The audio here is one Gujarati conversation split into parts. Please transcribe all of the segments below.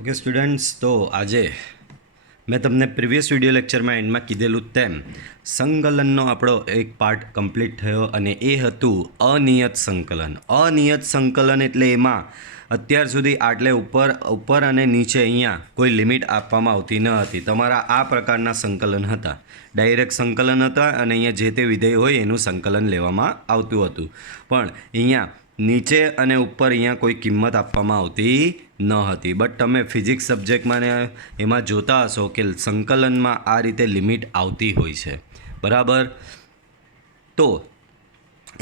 ઓકે સ્ટુડન્ટ્સ, તો આજે મેં તમને પ્રીવિયસ વિડીયો લેક્ચરમાં એન્ડમાં કીધેલું તેમ સંકલનનો આપણો એક પાર્ટ કમ્પ્લીટ થયો અને એ હતું અનિયત સંકલન. અનિયત સંકલન એટલે એમાં અત્યાર સુધી આટલે ઉપર અને નીચે અહીંયા કોઈ લિમિટ આપવામાં આવતી ન હતી. તમારા આ પ્રકારના સંકલન હતા, ડાયરેક્ટ સંકલન હતા અને અહીંયા જે તે વિધેય હોય એનું સંકલન લેવામાં આવતું હતું. પણ અહીંયા નીચે અને ઉપર અહીંયા કોઈ કિંમત આપવામાં આવતી ન હતી. બટ તમે ફિઝિક્સ સબ્જેક્ટમાં ને એમાં જોતા હશો કે સંકલનમાં આ રીતે લિમિટ આવતી હોય છે, બરાબર. તો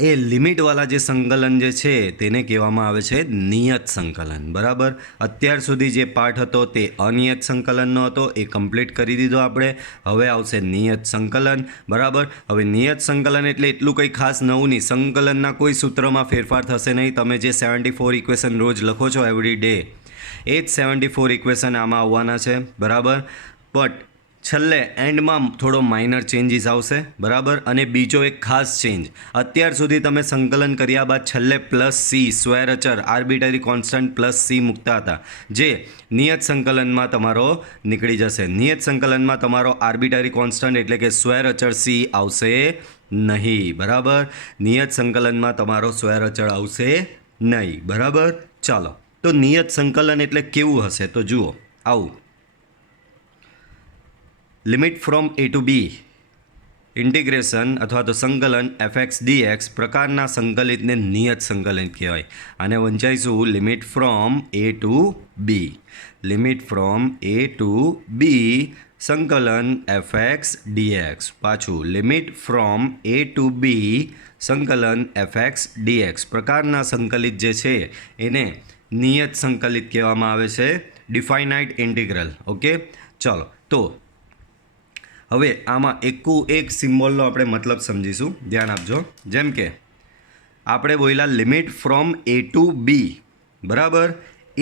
એ લિમિટવાળા જે સંકલન જે છે તેને કહેવામાં આવે છે નિયત સંકલન, બરાબર. અત્યાર સુધી જે પાઠ હતો તે અનિયત સંકલનનો હતો, એ કમ્પ્લીટ કરી દીધો આપણે. હવે આવશે નિયત સંકલન, બરાબર. હવે નિયત સંકલન એટલે એટલું કંઈ ખાસ નવું નહીં. સંકલનના કોઈ સૂત્રમાં ફેરફાર થશે નહીં. તમે જે 74 ઇક્વેશન રોજ લખો છો એવરી ડે, એ જ 74 ઇક્વેશન આમાં આવવાના છે, બરાબર. બટ છેલ્લે એન્ડમાં થોડો માઇનર ચેન્જીસ આવશે, બરાબર. અને બીજો એક ખાસ ચેન્જ, અત્યાર સુધી તમે સંકલન કર્યા બાદ છેલ્લે +c સ્ક્વેર અચર આર્બિટરી કોન્સ્ટન્ટ +c મૂકતા હતા, જે નિયત સંકલનમાં તમારો નીકળી જશે. નિયત સંકલનમાં તમારો આર્બિટરી કોન્સ્ટન્ટ એટલે કે સ્ક્વેર અચર c આવશે નહીં, બરાબર. નિયત સંકલનમાં તમારો સ્ક્વેર અચળ આવશે નહીં, બરાબર. ચાલો, તો નિયત સંકલન એટલે કેવું હશે તો જુઓ આવું. Limit from a to b integration અથવા તો સંકલન fx dx પ્રકારના સંકલિતને નિયત સંકલન કહેવાય. આને વંચાઈશું limit from a to b. Limit from a to b સંકલન fx dx. પાછું limit from a to b સંકલન fx dx પ્રકારના સંકલિત જે છે એને નિયત સંકલિત કહેવામાં આવે છે, ડિફાઇનાઇટ ઇન્ટિગ્રલ. ઓકે, ચાલો. તો હવે આમાં એક સિમ્બોલનો આપણે મતલબ સમજીશું, ધ્યાન આપજો. જેમ કે આપણે બોલ્યા limit from a to b, બરાબર.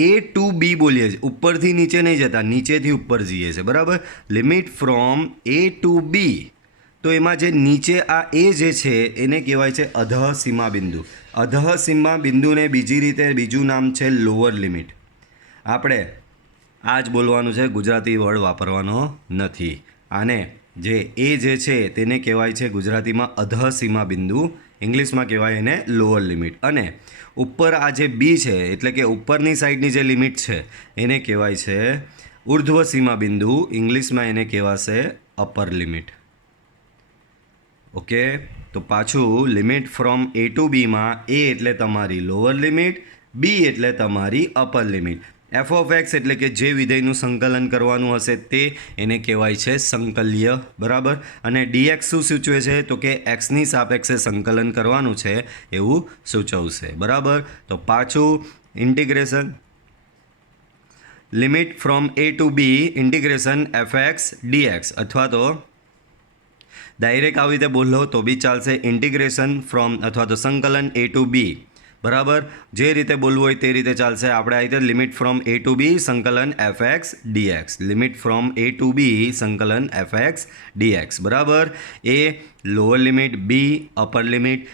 a ટુ b બોલીએ છીએ, ઉપરથી નીચે નહીં જતા, નીચેથી ઉપર જઈએ છીએ, બરાબર. Limit from a to b, તો એમાં જે નીચે આ એ જે છે એને કહેવાય છે અધઃ સીમા બિંદુ. અધઃ સીમા બિંદુને બીજી રીતે બીજું નામ છે લોઅર લિમિટ. આપણે આ જ બોલવાનું છે, ગુજરાતી વર્ડ વાપરવાનો નથી. આને જે એ જે છે તેને કહેવાય છે ગુજરાતીમાં અધઃ સીમા બિંદુ, ઇંગ્લિશમાં કહેવાય એને લોઅર લિમિટ. અને ઉપર આ જે બી છે એટલે કે ઉપરની સાઈડની જે લિમિટ છે એને કહેવાય છે ઉર્ધ્વ સીમા બિંદુ, ઇંગ્લિશમાં એને કહેવાશે અપર લિમિટ. ઓકે, તો પાછું લિમિટ ફ્રોમ a ટુ બીમાં a એટલે તમારી લોઅર લિમિટ, બી એટલે તમારી upper limit. F of X એટલે કે જે વિધેયનું સંકલન કરવાનું હશે તે એને કહેવાય છે સંકલ્ય, બરાબર. અને ડીએક્સ શું સૂચવે છે તો કે એક્સની સાપેક્ષે સંકલન કરવાનું છે એવું સૂચવશે, બરાબર. તો પાછું integration limit from a to B integration F X d x, અથવા તો ડાયરેક્ટ આવી રીતે બોલો તો બી ચાલશે, ઇન્ટિગ્રેશન ફ્રોમ અથવા તો સંકલન a ટુ બી, બરાબર. જે રીતે બોલવું હોય તે રીતે ચાલશે. આપણે આવી રીતે limit from a to B સંકલન F X DX, limit from a to B સંકલન એફ એક્સ ડીએક્સ, બરાબર. A lower limit, B upper limit,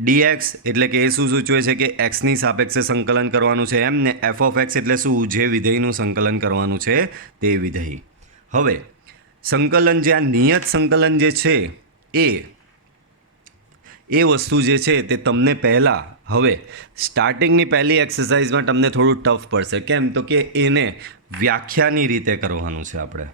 DX એટલે કે એ શું સૂચવે છે કે એક્સની સાપેક્ષે સંકલન કરવાનું છે એમ ને. એફ ઓફ એક્સ એટલે શું, જે વિધેયનું સંકલન કરવાનું છે તે વિધેય. હવે સંકલન જે આ નિયત સંકલન જે છે એ વસ્તુ જે છે તે તમને પહેલાં હવે સ્ટાર્ટિંગની પહેલી એક્સરસાઇઝમાં તમને થોડું ટફ પડશે. કેમ તો કે એને વ્યાખ્યાની રીતે કરવાનું છે આપણે.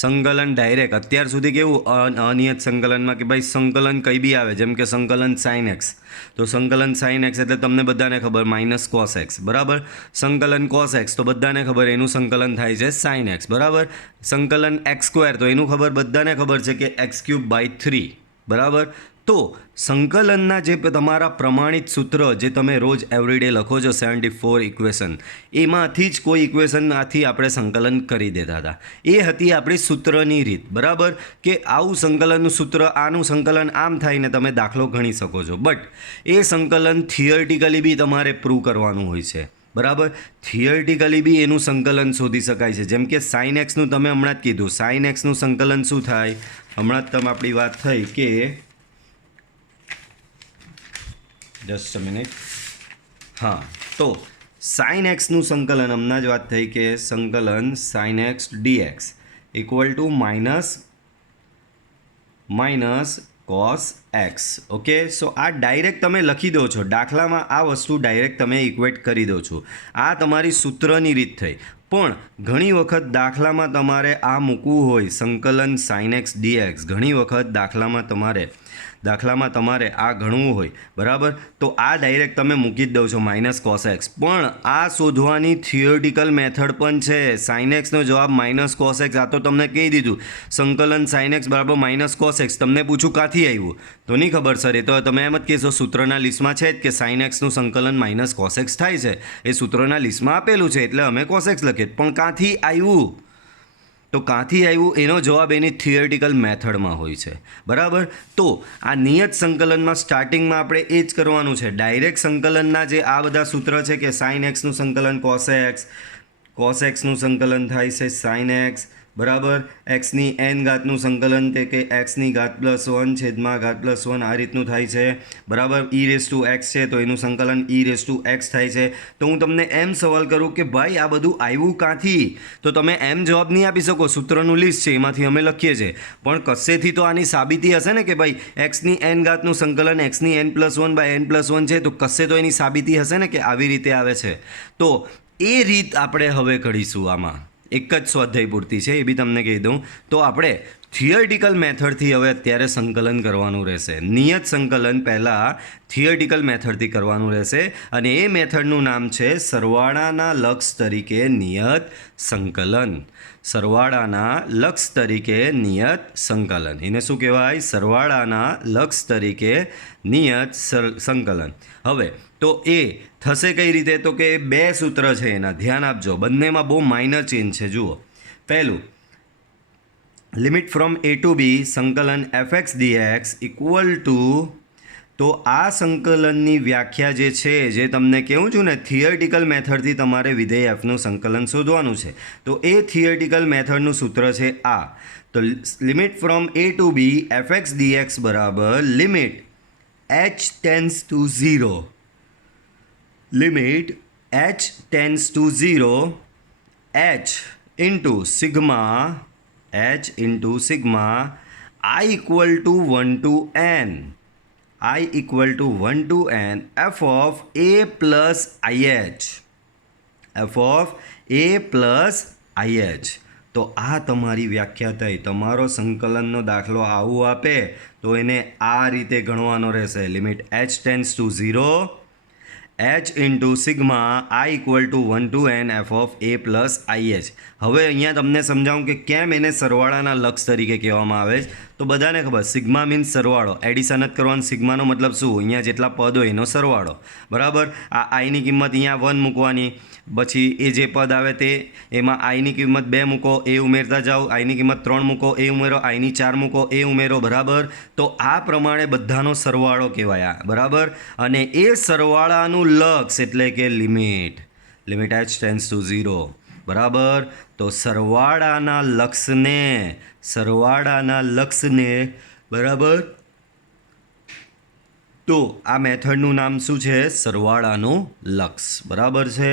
સંકલન ડાયરેક્ટ અત્યાર સુધી કેવું અનિયત સંકલનમાં કે ભાઈ સંકલન કંઈ બી આવે, જેમ કે સંકલન સાઇન એક્સ, તો સંકલન સાઇન એક્સ એટલે તમને બધાને ખબર માઇનસ કોસ એક્સ, બરાબર. સંકલન કોસ એક્સ તો બધાને ખબર એનું સંકલન થાય છે સાઇન એક્સ, બરાબર. સંકલન એક્સ સ્ક્વેર તો એનું બધાને ખબર છે કે x³/3, બરાબર. તો સંકલનના જે તમારા પ્રમાણિત સૂત્ર જે તમે રોજ એવરીડે લખો છો 74 ઇક્વેશન, એમાંથી જ કોઈ ઇક્વેશનમાંથી આપણે સંકલન કરી દેતા હતા. એ હતી આપણી સૂત્રની રીત, બરાબર. કે આવું સંકલનનું સૂત્ર, આનું સંકલન આમ થાય ને તમે દાખલો ગણી શકો છો. બટ એ સંકલન થિયરિટિકલી બી તમારે પ્રૂવ કરવાનું હોય છે, બરાબર. થિયરિટિકલી બી એનું સંકલન શોધી શકાય છે. જેમ કે સાઇન એક્સનું તમે હમણાં જ કીધું, સાઇન એક્સનું સંકલન શું થાય, હમણાં જ તમે આપણી વાત થઈ કે જસ્ટ અ મિનિટ. હા, તો સાઇન એક્સનું સંકલન હમણાં જ વાત થઈ કે સંકલન sine X dx equal to minus cos X. Okay, so આ ડાયરેક્ટ તમે લખી દો છો દાખલામાં, આ વસ્તુ ડાયરેક્ટ તમે ઇક્વેટ કરી દો છો. આ તમારી સૂત્રની રીત થઈ. પણ ઘણી વખત દાખલામાં તમારે આ મૂકવું હોય સંકલન સાઇન એક્સ ડીએક્સ, ઘણી વખત દાખલામાં તમારે આ ગણવું હોય, બરાબર, તો આ ડાયરેક્ટ તમે મૂકી જ દો છો માઇનસ કોસ એક્સ. પણ આ શોધવાની થિયોરિટિકલ મેથડ પણ છે. સાઇન એક્સનો જવાબ માઇનસ કોસ એક્સ, આ તો તમને કહી દીધું સંકલન સાઇન એક્સ બરાબર માઇનસ કોસ એક્સ. તમને પૂછું ક્યાંથી આવ્યું તો નહીં ખબર સર, એ તો તમે એમ જ કહેશો સૂત્રના લિસ્ટમાં છે જ કે સાઇન એક્સનું સંકલન માઇનસ કોસ એક્સ થાય છે, એ સૂત્રના લિસ્ટમાં આપેલું છે એટલે અમે કોસ એક્સ લખીએ. પણ ક્યાંથી આવ્યું તો ક્યાંથી આવ્યું એનો જવાબ એની થિયોરિટિકલ મેથડમાં હોય છે, બરાબર. તો આ નિયત સંકલનમાં સ્ટાર્ટિંગમાં આપણે એ જ કરવાનું છે. ડાયરેક્ટ સંકલનના જે આ બધા સૂત્ર છે કે સાઇન એક્સનું સંકલન કોસ એક્સનું સંકલન થાય છે સાઇન એક્સ, બરાબર, એક્સની એન ઘાતનું સંકલન તે કે એક્સની ઘાત પ્લસ 1 છેદમાં ઘાત પ્લસ 1 આ રીતનું થાય છે, બરાબર. ઈ રેસ ટુ એક્સ છે તો એનું સંકલન ઈ રેસ ટુ એક્સ થાય છે. તો હું તમને એમ સવાલ કરું કે ભાઈ આ બધું આવ્યું ક્યાંથી, તો તમે એમ જવાબ નહીં આપી શકો. સૂત્રનું લિસ્ટ છે એમાંથી અમે લખીએ છીએ, પણ કશેથી તો આની સાબિતી હશે ને કે ભાઈ એક્સની એન ઘાતનું સંકલન એક્સની N plus 1 by N plus 1 છે, તો કશે તો એની સાબિતી હશે ને કે આવી રીતે આવે છે. તો એ રીત આપણે હવે કરીશું. આમાં એક જ સ્વાધ્યાય પૂરતી છે, એ બી તમને કહી દઉં. તો આપણે થિયરિટિકલ મેથડથી હવે અત્યારે સંકલન કરવાનું રહેશે. નિયત સંકલન પહેલાં થિયરિટિકલ મેથડથી કરવાનું રહેશે અને એ મેથડનું નામ છે સરવાળાના લક્ષ તરીકે નિયત સંકલન. સરવાળાના લક્ષ તરીકે નિયત સંકલન, એને શું કહેવાય? સરવાળાના લક્ષ તરીકે નિયત સંકલન. હવે તો એ થશે કઈ રીતે? તો કે બે સૂત્ર છે એના, ધ્યાન આપજો, બંનેમાં બહુ માઇનર ચેન્જ છે. જુઓ, પહેલું limit from A to B સંકલન F X dx equal to, તો આ સંકલનની વ્યાખ્યા જે છે, જે તમને કહું છું ને થિયરિટિકલ મેથડથી તમારે વિધેય એફનું સંકલન શોધવાનું છે, તો એ થિયરિટિકલ મેથડનું સૂત્ર છે આ. તો limit from A to B F X DX બરાબર limit h tends to 0, limit h tends to 0 h into sigma i equal to 1 to n, i equal to 1 to n f of a plus IH. તો આ તમારી વ્યાખ્યા થઈ. તમારો સંકલનનો દાખલો આવું આપે તો એને આ રીતે ગણવાનો રહેશે. Limit h tends to 0 h into sigma i equal to 1 to n f of a plus IH. હવે અહીંયા તમને સમજાવું કે કેમ એને સરવાળાના લક્ષ તરીકે કહેવામાં આવે છે. તો બધાને ખબર, સિગ્મા મીન્સ સરવાળો, એડિશન જ કરવાનું. સિગ્માનો મતલબ શું? અહીંયા જેટલા પદ હોય એનો સરવાળો, બરાબર. આ આઈની કિંમત અહીંયા 1 મૂકવાની, પછી એ જે પદ આવે તે એમાં આઈની કિંમત 2 મૂકો, એ ઉમેરતા જાઓ, આઈની કિંમત 3 મૂકો, એ ઉમેરો, આઈની 4 મૂકો, એ ઉમેરો, બરાબર. તો આ પ્રમાણે બધાનો સરવાળો કહેવાય, બરાબર. અને એ સરવાળાનું લક્ષ એટલે કે લિમિટ h ટેન્સ ટુ 0, બરાબર. તો સરવાળાના લક્ષને બરાબર, તો આ મેથડનું નામ શું છે? સરવાળાનું લક્ષ, બરાબર છે.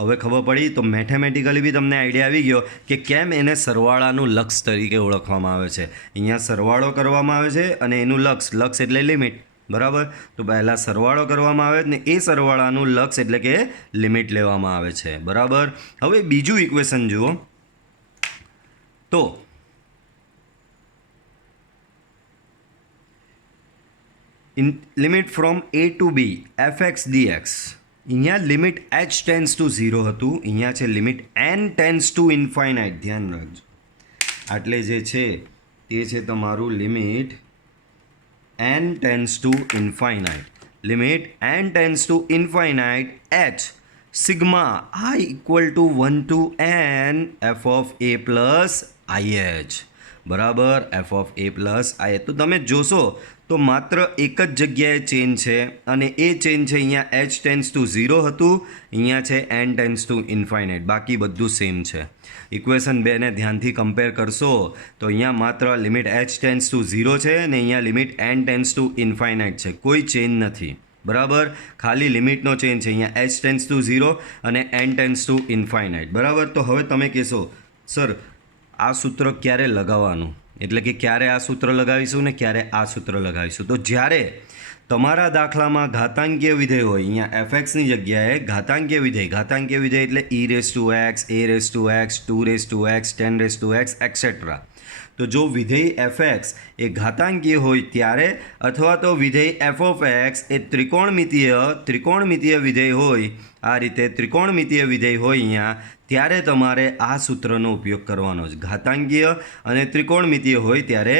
હવે ખબર પડી. તો મેથેમેટિકલી બી તમને આઈડિયા આવી ગયો કે કેમ એને સરવાળાનું લક્ષ તરીકે ઓળખવામાં આવે છે. અહીંયા સરવાળો કરવામાં આવે છે અને એનું લક્ષ એટલે લિમિટ, બરાબર. તો પહેલાં સરવાળો કરવામાં આવે ને એ સરવાળાનું લક્ષ એટલે કે લિમિટ લેવામાં આવે છે, બરાબર. હવે બીજું ઇક્વેશન જુઓ. તો limit from A to B F X d x, અહીંયા લિમિટ h ટેન્સ ટુ 0 હતું, અહીંયા છે limit n tends to infinite. ધ્યાન રાખજો, આટલે જે છે તે છે તમારું limit n tends to infinite. Limit n tends to infinite h sigma i equal to 1 to n f of a plus IH, બરાબર. f of a plus IH. તો તમે જોશો તો માત્ર એક જ જગ્યાએ ચેન્જ છે અને એ ચેન્જ છે અહીંયા h ટેન્સ ટુ 0 હતું, અહીંયા છે n ટેન્સ ટુ ઇન્ફાઇનાઇટ, બાકી બધું સેમ છે. ઇક્વેશન 2ને ધ્યાનથી કમ્પેર કરશો તો અહીંયા માત્ર લિમિટ h ટેન્સ ટુ 0 છે અને અહીંયા limit n tends to infinite છે, કોઈ ચેન્જ નથી, બરાબર, ખાલી લિમિટનો ચેન્જ છે. અહીંયા h ટેન્સ ટુ 0 અને n ટેન્સ ટુ ઇન્ફાઇનાઇટ. બરાબર, તો હવે તમે કહેશો સર આ સૂત્ર ક્યારે લગાવવાનું, એટલે કે ક્યારે આ સૂત્ર લગાવીશું ને ક્યારે આ સૂત્ર લગાવીશું. તો જ્યારે તમારા દાખલામાં ઘાતાંકીય વિધેય હોય, અહીંયા એફએક્સની જગ્યાએ ઘાતાંકીય વિધેય એટલે e⁻x, a⁻x, 2⁻x, 10⁻x et cetera. તો જો વિધેય fx એ ઘાતાંકીય હોય ત્યારે, અથવા તો વિધેય f(x) એ ત્રિકોણમિતીય વિધેય હોય, આ રીતે ત્રિકોણમિતીય વિધેય હોય અહીંયા, ત્યારે તમારે આ સૂત્રનો ઉપયોગ કરવાનો છે. ઘાતાંકીય અને ત્રિકોણમિતીય હોય ત્યારે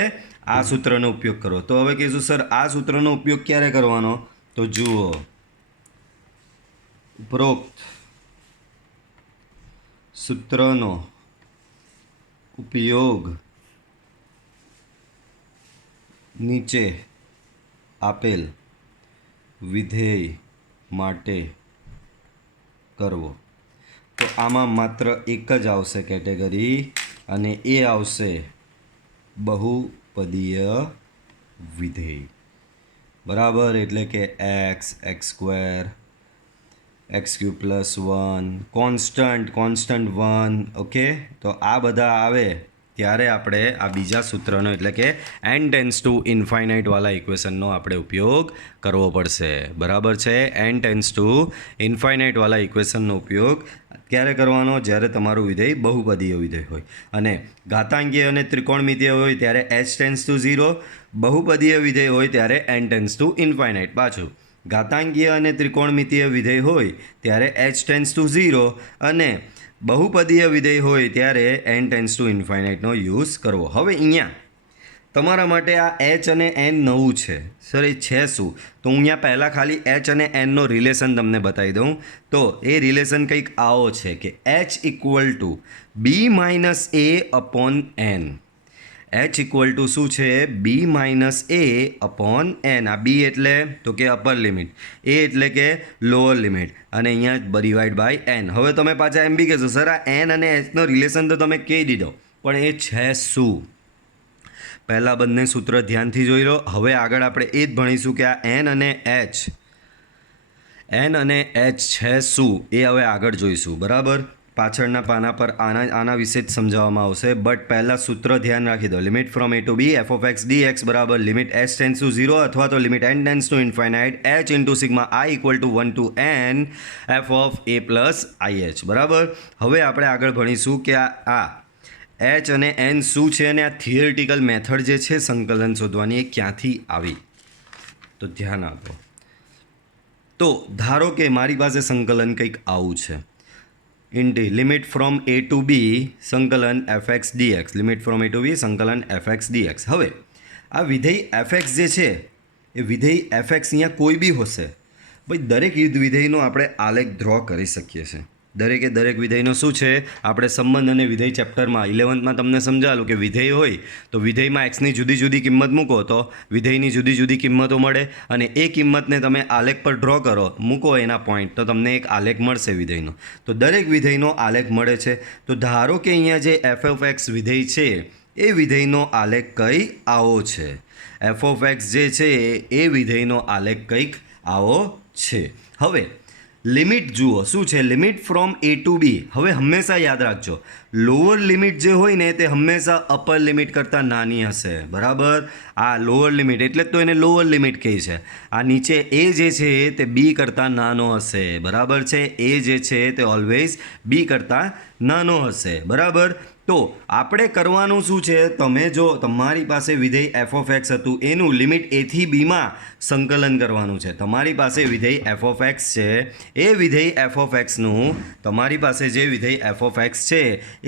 આ સૂત્રનો ઉપયોગ કરો. તો હવે કહીશું સર આ સૂત્રનો ઉપયોગ ક્યારે કરવાનો, તો જુઓ ઉપરોક્ત સૂત્રનો ઉપયોગ નીચે આપેલ વિધેય માટે કરવો. તો આમાં માત્ર એક જ આવશે કેટેગરી, અને એ આવશે બહુપદીય વિધેય. બરાબર, એટલે કે x² x³ + 1 કોન્સ્ટન્ટ 1. ઓકે, તો આ બધા આવે ત્યારે આપણે આ બીજા સૂત્રનો એટલે કે n ટેન્સ ટુ ઇન્ફાઇનાઇટવાળા ઇક્વેશનનો આપણે ઉપયોગ કરવો પડશે. બરાબર છે, n ટેન્સ ટુ ઇન્ફાઇનાઇટવાળા ઇક્વેશનનો ઉપયોગ ક્યારે કરવાનો, જ્યારે તમારું વિધેય બહુપદીય વિધેય હોય. અને ઘાતાંકીય અને ત્રિકોણમિતીય હોય ત્યારે h ટેન્સ ટુ 0, બહુપદીય વિધેય હોય ત્યારે n ટેન્સ ટુ ઇન્ફાઇનાઇટ. પાછું ઘાતાંકીય અને ત્રિકોણમિતીય વિધેય હોય ત્યારે h ટેન્સ ટુ 0, અને બહુપદીય વિધેય હોય ત્યારે n ટેન્સ ટુ ઇન્ફાઇનાઇટનો યુઝ કરવો. હવે અહીંયા તમારા માટે આ h અને n નવું છે. સર એ છે શું, તો હું અહીંયા પહેલાં ખાલી h અને nનો રિલેશન તમને બતાવી દઉં. તો એ રિલેશન કંઈક આવો છે કે h = b-a/n. h = શું છે, b-a/n. આ b એટલે તો કે અપર લિમિટ, a એટલે કે લોઅર લિમિટ, અને અહીંયા ડિવાઈડ બાય n. હવે તમે પાછા એમ બી કહેશો સર આ n અને hનો રિલેશન તો તમે કહી દીધો, પણ એ છે શું? પહેલાં બંને સૂત્ર ધ્યાનથી જોઈ લો. હવે આગળ આપણે એ જ ભણીશું કે આ n અને h છે શું, એ હવે આગળ જોઈશું. બરાબર, પાછળના પાના પર આના વિશે જ સમજાવવામાં આવશે. બટ પહેલાં સૂત્ર ધ્યાન રાખી દો. Limit from a to b f(x) dx બરાબર લિમિટ h ટેન્સ ટુ 0 અથવા તો limit n tends to infinite h * σ i = 1 to n f(a + ih). બરાબર, હવે આપણે આગળ ભણીશું કે આ h અને n શું છે, અને આ થિયરિટિકલ મેથડ જે છે સંકલન શોધવાની એ ક્યાંથી આવી, તો ધ્યાન આપો. તો ધારો કે મારી પાસે સંકલન કંઈક આવું છે, limit from a to b સંકલન fx dx, limit from a to b સંકલન fx dx. હવે આ વિધેય fx જે છે એ વિધેય fx અહીંયા કોઈ બી હશે. ભાઈ દરેક વિધેયનો આપણે આલેખ ડ્રો કરી શકીએ છીએ. દરેક વિધેયનો શું છે, આપણે સંબંધ અને વિધેય ચેપ્ટરમાં 11th તમને સમજાવેલું કે વિધેય હોય તો વિધેયમાં એક્સની જુદી જુદી કિંમત મૂકો તો વિધેયની જુદી જુદી કિંમતો મળે, અને એ કિંમતને તમે આલેખ પર ડ્રો કરો, મૂકો એના પોઈન્ટ, તો તમને એક આલેખ મળશે વિધેયનો. તો દરેક વિધેયનો આલેખ મળે છે. તો ધારો કે અહીંયા જે f(x) વિધેય છે એ વિધેયનો આલેખ કંઈ આવો છે. f(x) જે છે એ વિધેયનો આલેખ કંઈક આવો છે. હવે લિમિટ જુઓ શું છે, limit from a to b. હવે હંમેશા યાદ રાખજો, લોઅર લિમિટ જે હોય ને તે હંમેશા અપર લિમિટ કરતાં નાની હશે. બરાબર, આ લોઅર લિમિટ એટલે તો એને લોઅર લિમિટ કહે છે. આ નીચે a જે છે તે b કરતાં નાનો હશે. બરાબર છે, a જે છે તે ઓલવેઝ b કરતાં નાનો હશે. બરાબર, તો આપણે કરવાનું શું છે, તમે જો તમારી પાસે વિધેય f(x) હતું એનું લિમિટ a થી b માં સંકલન કરવાનું છે. તમારી પાસે વિધેય f(x) છે, એ વિધેય f(x)નું તમારી પાસે જે વિધેય f(x) છે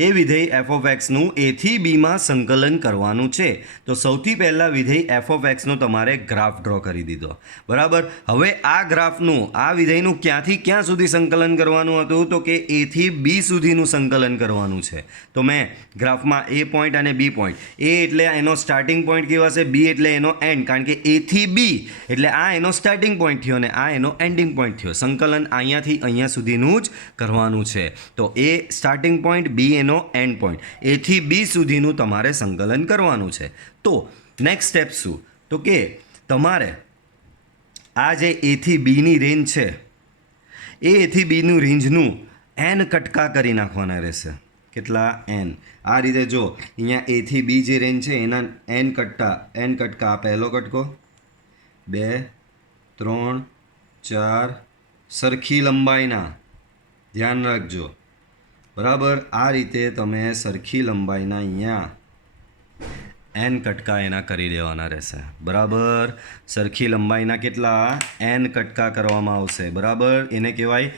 એ વિધેય f(x)નું a થી b માં સંકલન કરવાનું છે. તો સૌથી પહેલાં વિધેય f(x)નો તમારે ગ્રાફ ડ્રો કરી દીધો. બરાબર, હવે આ ગ્રાફનું આ વિધેયનું ક્યાંથી ક્યાં સુધી સંકલન કરવાનું હતું, તો કે a થી b સુધીનું સંકલન કરવાનું છે. તો મેં ગ્રાફમાં a પોઈન્ટ અને b પોઈન્ટ, a એટલે એનો સ્ટાર્ટિંગ પોઈન્ટ કહેવાશે, b એટલે એનો એન્ડ, કારણ કે a થી b એટલે આ એનો સ્ટાર્ટિંગ પોઈન્ટ થયો અને આ એનો એન્ડિંગ પોઈન્ટ થયો. સંકલન અહીંયાથી અહીંયા સુધીનું જ કરવાનું છે. તો a સ્ટાર્ટિંગ પોઈન્ટ, b એનો એન્ડ પોઈન્ટ, a થી b સુધીનું તમારે સંકલન કરવાનું છે. તો નેક્સ્ટ સ્ટેપ શું, તો કે તમારે આ જે એથી બીની રેન્જ છે એ એથી બીનું રેન્જનું એન કટકા કરી નાખવાના રહેશે. કેટલા? એન. આ રીતે જો અહીંયા એથી બી જે રેન્જ છે એના એન કટકા. આ પહેલો કટકો, 2, 3, 4 સરખી લંબાઈના, ધ્યાન રાખજો બરાબર. આ રીતે તમે સરખી લંબાઈના અહીંયા એન કટકા એના કરી દેવાના રહેશે બરાબર. સરખી લંબાઈના કેટલા? એન કટકા કરવામાં આવશે બરાબર. એને કહેવાય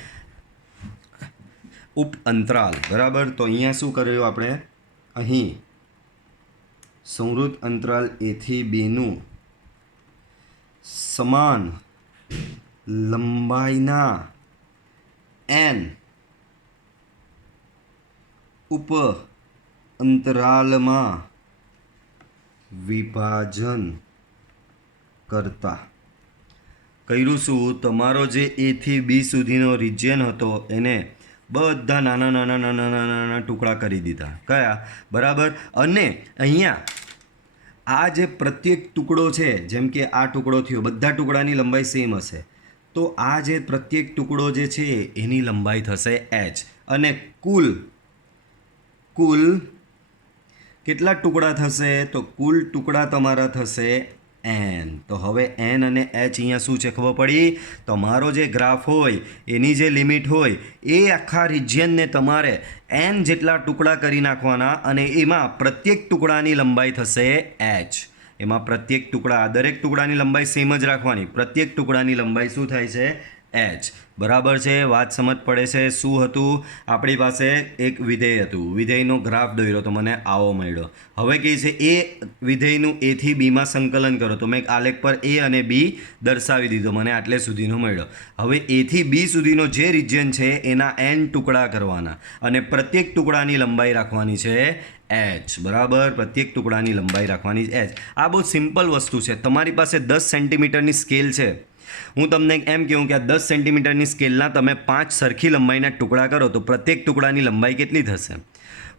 ઉપ અંતરાલ બરાબર. તો અહીંયા શું કર્યું આપણે? અહીં સંવૃત અંતરાલ એથી બીનું સમાન લંબાઈના એન ઉપ અંતરાલમાં વિભાજન કરતા કર્યું શું? તમારો જે એથી બી સુધીનો રિજિયન હતો એને બધા નાના નાના નાના નાના નાના ટુકડા કરી દીધા. કયા? બરાબર. અને અહીંયા આ જે પ્રત્યેક ટુકડો છે, જેમ કે આ ટુકડો થયો, બધા ટુકડાની લંબાઈ સેમ હશે. તો આ જે પ્રત્યેક ટુકડો જે છે એની લંબાઈ થશે h. અને કુલ કેટલા ટુકડા થશે? તો કુલ ટુકડા તમારા થશે n. તો હવે n અને h અહીંયા શું છે ખબર પડી? તમારો જે ગ્રાફ હોય એની જે લિમિટ હોય એ આખા રિજિયનને તમારે n જેટલા ટુકડા કરી નાખવાના અને એમાં પ્રત્યેક ટુકડાની લંબાઈ થશે h. એમાં પ્રત્યેક ટુકડા, દરેક ટુકડાની લંબાઈ સેમ જ રાખવાની. પ્રત્યેક ટુકડાની લંબાઈ શું થાય છે? h. બરાબર છે? વાત સમજ પડે છે? શું હતું? આપણી પાસે એક વિધેય હતું, વિધેયનો ગ્રાફ દોર્યો તો મને આવો મળ્યો. હવે કહે છે એ વિધેયનું એથી બીમાં સંકલન કરો, તો મેં આલેખ પર એ અને બી દર્શાવી દીધો, મને આટલે સુધીનો મળ્યો. હવે એથી બી સુધીનો જે રિજિયન છે એના n ટુકડા કરવાના અને પ્રત્યેક ટુકડાની લંબાઈ રાખવાની છે h. બરાબર. પ્રત્યેક ટુકડાની લંબાઈ રાખવાની h. આ બહુ સિમ્પલ વસ્તુ છે. તમારી પાસે 10 સેન્ટીમીટરની સ્કેલ છે. હું તમને એમ કહું કે આ 10 સેન્ટીમીટરની સ્કેલના તમે 5 સરખી લંબાઈના ટુકડા કરો તો પ્રત્યેક ટુકડાની લંબાઈ કેટલી થશે?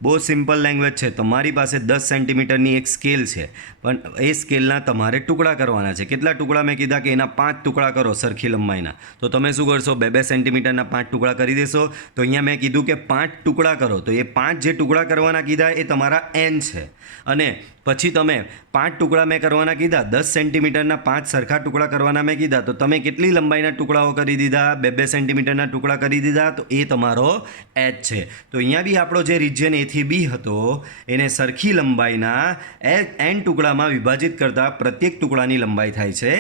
બહુ સિમ્પલ લેંગ્વેજ છે. તમારી પાસે 10 સેન્ટીમીટરની એક સ્કેલ છે, પણ એ સ્કેલના તમારે ટુકડા કરવાના છે. કેટલા ટુકડા? મેં કીધા કે એના 5 ટુકડા કરો સરખી લંબાઈના. તો તમે શું કરશો? 2 સેન્ટીમીટરના 5 ટુકડા કરી દેશો. તો અહીંયા મેં કીધું કે 5 ટુકડા કરો, તો એ 5 જે ટુકડા કરવાના કીધા એ તમારા n છે. અને પછી તમે 5 ટુકડા મેં કરવાના કીધા, 10 સેન્ટીમીટરના 5 સરખા ટુકડા કરવાના મેં કીધા, તો તમે કેટલી લંબાઈના ટુકડાઓ કરી દીધા? 2 સેન્ટીમીટરના ટુકડા કરી દીધા. તો એ તમારો h છે. તો અહીંયા બી આપણો જે રિજિયન એથી બી હતો એને સરખી લંબાઈના n ટુકડામાં વિભાજિત કરતા પ્રત્યેક ટુકડાની લંબાઈ થાય છે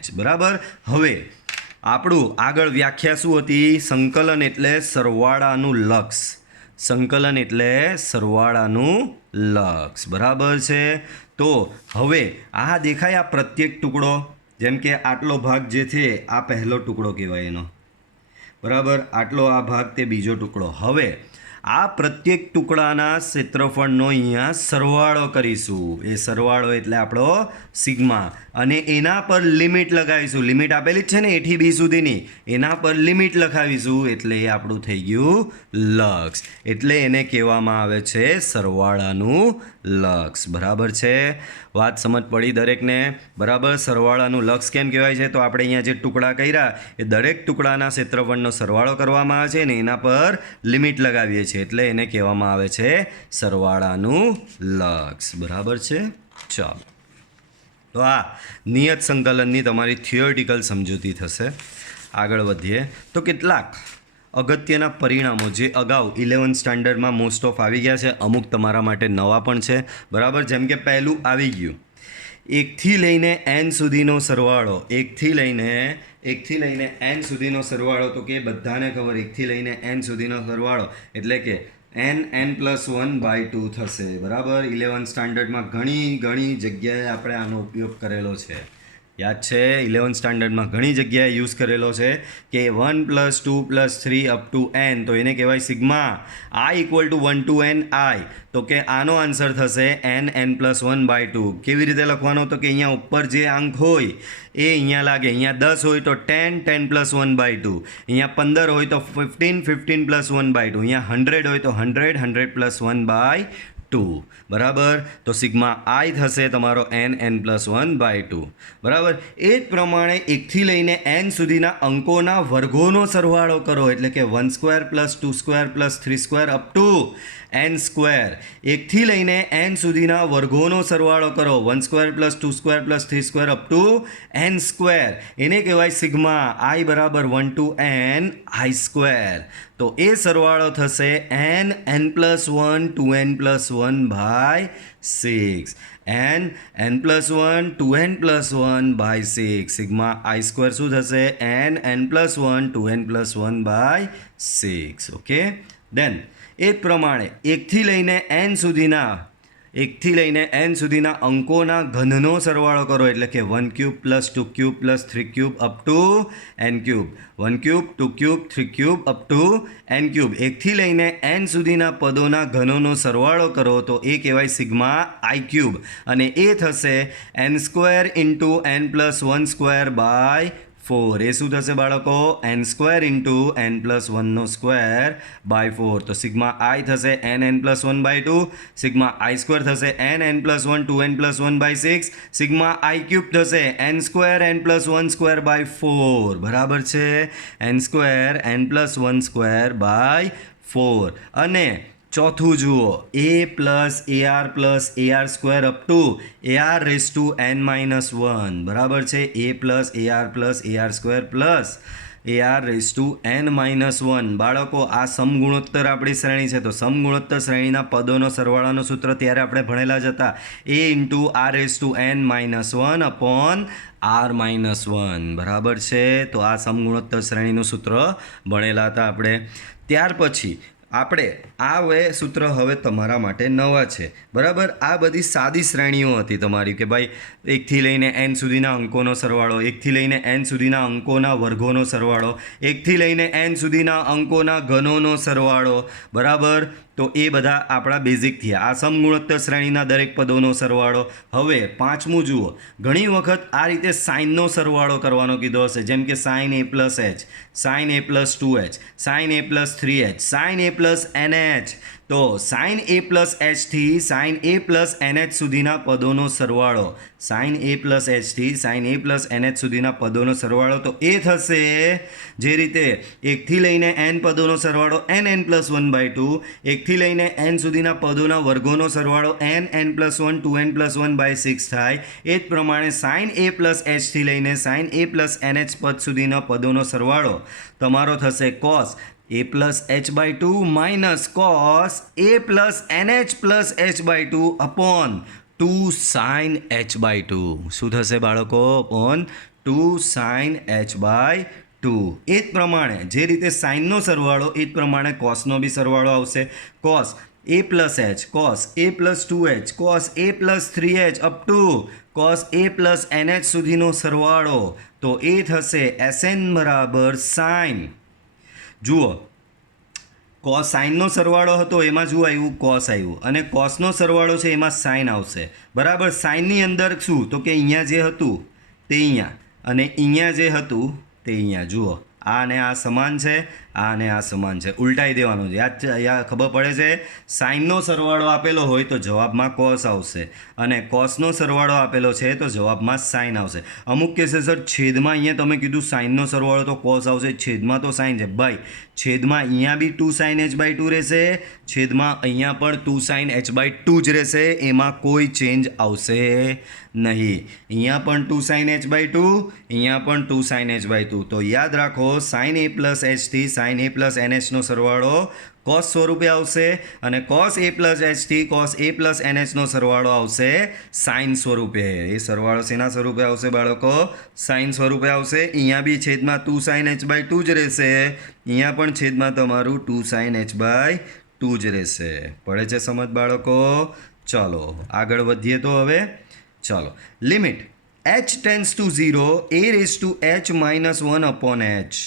h. બરાબર. હવે આપણું આગળ વ્યાખ્યા શું હતી? સંકલન એટલે સરવાળાનું લક્ષ. સંકલન એટલે સરવાળાનું લક્ષ. બરાબર છે. તો હવે આ દેખાય આ પ્રત્યેક ટુકડો, જેમ કે આટલો ભાગ જે છે આ પહેલો ટુકડો કહેવાય એનો, બરાબર. આટલો આ ભાગ તે બીજો ટુકડો. હવે આ પ્રત્યેક ટુકડાના ક્ષેત્રફળનો અહીંયા સરવાળો કરીશું. એ સરવાળો એટલે આપણો સિગ્મા. અને એના પર લિમિટ લગાવીશું. લિમિટ આપેલી જ છે ને એથી બી સુધીની, એના પર લિમિટ લખાવીશું એટલે એ આપણું થઈ ગયું લક્ષ. એટલે એને કહેવામાં આવે છે સરવાળાનું લક્ષ. બરાબર છે? વાત સમજ પડી દરેકને? બરાબર. સરવાળાનું લક્ષ કેમ કહેવાય છે? તો આપણે અહીંયા જે ટુકડા કર્યા એ દરેક ટુકડાના ક્ષેત્રફળનો સરવાળો કરવામાં આવે છે ને એના પર લિમિટ લગાવીએ છીએ એટલે એને કહેવામાં આવે છે સરવાળાનું લક્ષ. બરાબર છે? ચાલો, તો આ નિયત સંકલનની તમારી થિયોરિટિકલ સમજૂતી થશે. આગળ વધીએ તો કેટલાક અગત્યના પરિણામો જે અગાઉ 11th સ્ટાન્ડર્ડમાં મોસ્ટ ઓફ આવી ગયા છે, અમુક તમારા માટે નવા પણ છે. બરાબર. જેમ કે પહેલું આવી ગયું 1થી લઈને n સુધીનો સરવાળો. 1થી લઈને n સુધીનો સરવાળો, તો કે બધાને ખબર 1થી લઈને n સુધીનો સરવાળો એટલે કે n+1/2 થશે. બરાબર. 11th સ્ટાન્ડર્ડમાં ઘણી જગ્યાએ આપણે આનો ઉપયોગ કરેલો છે. યાદ છે? 11th સ્ટાન્ડર્ડમાં ઘણી જગ્યાએ યુઝ કરેલો છે કે 1+2+3 અપ ટુ n, તો એને કહેવાય sigma i = 1 to n i. તો કે આનો આન્સર થશે n+1/2. કેવી રીતે લખવાનો? તો કે અહીંયા ઉપર જે અંક હોય એ અહીંયા લાગે. અહીંયા 10 હોય તો 10, 10+1/2. અહીંયા 15 હોય તો 15, 15+1/2. અહીંયા 100 હોય તો 100, 100+1/2. ટુ બરાબર. તો સિગ્મા આઈ થશે તમારો n+1/2 બરાબર. એ જ પ્રમાણે 1થી લઈને n સુધીના અંકોના વર્ગોનો સરવાળો કરો એટલે કે 1² + 2² + 3² અપ ટુ n². 1થી લઈને n સુધીના વર્ગોનો સરવાળો કરો 1² + 2² + 3² અપ ટુ n². એને કહેવાય સિગ્મા i બરાબર 1 to n i². તો એ સરવાળો થશે n+1 2n+1/6 n+1 2n+1/6 sigma i² શું થશે n+1 2n+1/6. ઓકે. દેન એ જ પ્રમાણે 1થી લઈને n સુધીના અંકોના ઘનનો સરવાળો કરો એટલે કે 1³ + 2³ + 3³ up to n³. 1³ 2³ 3³ up to n³. 1થી લઈને n સુધીના પદોના ઘનોનો સરવાળો કરો તો એ કહેવાય સિગ્મા i³. અને એ થશે n² × n+1²/4. એ શું થશે બાળકો n² × n+1²/4. તો સિગ્મા i થશે nn+1/2. સિગ્મા i² થશે nn+1 2n+1/6. સિગ્મા i³ થશે n² n+1²/4 બરાબર છે n² n+1²/4. અને ચોથું જુઓ a + ar + ar² up to ar⁻n−1 બરાબર છે a + ar + ar² + ar⁻n−1. બાળકો આ સમગુણોત્તર આપણી શ્રેણી છે તો સમગુણોત્તર શ્રેણીના પદોનો સરવાળાનું સૂત્ર ત્યારે આપણે ભણેલા જ હતા a × r⁻n−1/r−1 બરાબર છે. તો આ સમગુણોત્તર શ્રેણીનું સૂત્ર ભણેલા હતા આપણે. ત્યાર પછી આપણે સૂત્ર હવે તમારા માટે નવા છે બરાબર. આ બધી સાદી શ્રેણીઓ હતી તમારી કે ભાઈ 1થી લઈને n સુધીના અંકોનો સરવાળો, 1થી લઈને n સુધીના અંકોના વર્ગોનો સરવાળો, 1થી લઈને n સુધીના અંકોના ઘનોનો સરવાળો બરાબર. તો એ બધા આપણા બેઝિક થયા. આ સમગુણોત્તર શ્રેણીના દરેક પદોનો સરવાળો. હવે પાંચમું જુઓ, ઘણી વખત આ રીતે સાઇનનો સરવાળો કરવાનો કીધો હશે જેમ કે sin a + h, sin a + 2h, sin a + 3h, sin a + nh. તો sin a + h થી sin a + nh સુધીના પદોનો સરવાળો, sin a + h થી sin a + nh સુધીના પદોનો સરવાળો તો એ થશે જે રીતે 1થી લઈને n પદોનો સરવાળો nn+1/2, 1થી લઈને n સુધીના પદોના વર્ગોનો સરવાળો nn+1 2n+1/6 થાય. એ જ પ્રમાણે sin a + h થી લઈને sin a + nh પદ સુધીના પદોનો સરવાળો તમારો થશે cos a + h/2 - cos a + nh + h/2 upon 2 sin h/2. શું થશે બાળકો upon 2 sin h/2. એ જ પ્રમાણે જે રીતે સાઇનનો સરવાળો એ જ પ્રમાણે કોસનો બી સરવાળો આવશે. cos a + h, cos a + 2h, cos a + 3h up to cos a + nh સુધીનો સરવાળો તો એ થશે sn બરાબર sin. જુઓ સાઇનનો સરવાળો હતો એમાં જુઓ આવ્યું કોસ આવ્યું અને કોસનો સરવાળો છે એમાં સાઇન આવશે બરાબર. સાઇનની અંદર શું તો કે અહીંયા જે હતું તે અહીંયા અને અહીંયા જે હતું તે અહીંયા. જુઓ આ અને આ સમાન છે, આ અને આ સમાન છે, ઉલટાઈ દેવાનું છે. યાદ ખબર પડે છે. સાઇનનો સરવાળો આપેલો હોય તો જવાબમાં કોસ આવશે અને કોસનો સરવાળો આપેલો છે તો જવાબમાં સાઇન આવશે. અમુક કહેશે સર છેદમાં અહીંયા તમે કીધું સાઇનનો સરવાળો તો કોસ આવશે, છેદમાં તો સાઇન છે. ભાઈ છેદમાં અહીંયા બી 2 sin h/2 રહેશે, છેદમાં અહીંયા પણ 2 sin h/2 જ રહેશે, એમાં કોઈ ચેન્જ આવશે નહીં. અહીંયા પણ 2 sin h/2, અહીંયા પણ 2 sin h/2. તો યાદ રાખો sin a + h થી sin a + nh નો સરવાળો cos સ્વરૂપે આવશે અને cos a + h થી cos a + nh નો સરવાળો આવશે sin સ્વરૂપે. એ સરવાળો શેના સ્વરૂપે આવશે બાળકો? sin સ્વરૂપે આવશે. અહીંયા બી છેદમાં 2 sin h/2 જ રહેશે, અહીંયા પણ છેદમાં તમારું 2 sin h/2 જ રહેશે. પડે છે સમજ બાળકો? ચાલો આગળ વધીએ તો હવે ચાલો limit h tends to 0 a⁻⁻1/h.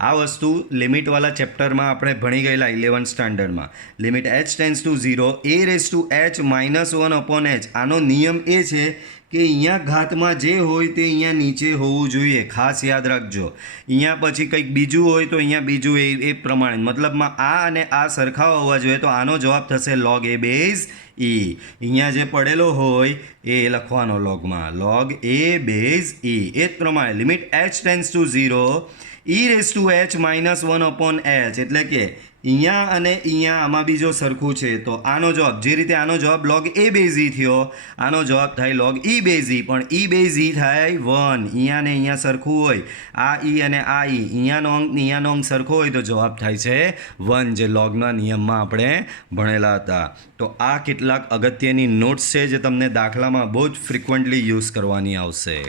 આ વસ્તુ લિમિટવાળા ચેપ્ટરમાં આપણે ભણી ગયેલા 11th સ્ટાન્ડર્ડમાં. Limit h tends to 0 a⁻⁻1/h. આનો નિયમ એ છે કે અહીંયા ઘાતમાં જે હોય તે અહીંયા નીચે હોવું જોઈએ, ખાસ યાદ રાખજો. અહીંયા પછી કંઈક બીજું હોય તો અહીંયા બીજું એ પ્રમાણે, મતલબમાં આ અને આ સરખા હોવા જોઈએ, તો આનો જવાબ થશે log a બેઝ e. અહીંયા જે પડેલો હોય એ લખવાનો લોગમાં, log a બેઝ e. એ જ પ્રમાણે limit h tends to 0 e raise to h minus 1/h, એટલે કે અહીંયા અને અહીંયા આમાં બીજો સરખું છે, તો આનો જવાબ જે રીતે આનો જવાબ log a બેઝ e થયો, આનો જવાબ થાય log e બેઝ e, પણ e બેઝ e થાય 1. અહીંયા ને અહીંયા સરખું હોય, આ e અને આ e, અહીંયાનો અંક સરખો હોય તો જવાબ થાય છે 1, જે લોગના નિયમમાં આપણે ભણેલા હતા. તો આ કેટલાક અગત્યની નોટ્સ છે જે તમને દાખલામાં બહુ જ ફ્રિકવન્ટલી યુઝ કરવાની આવશે.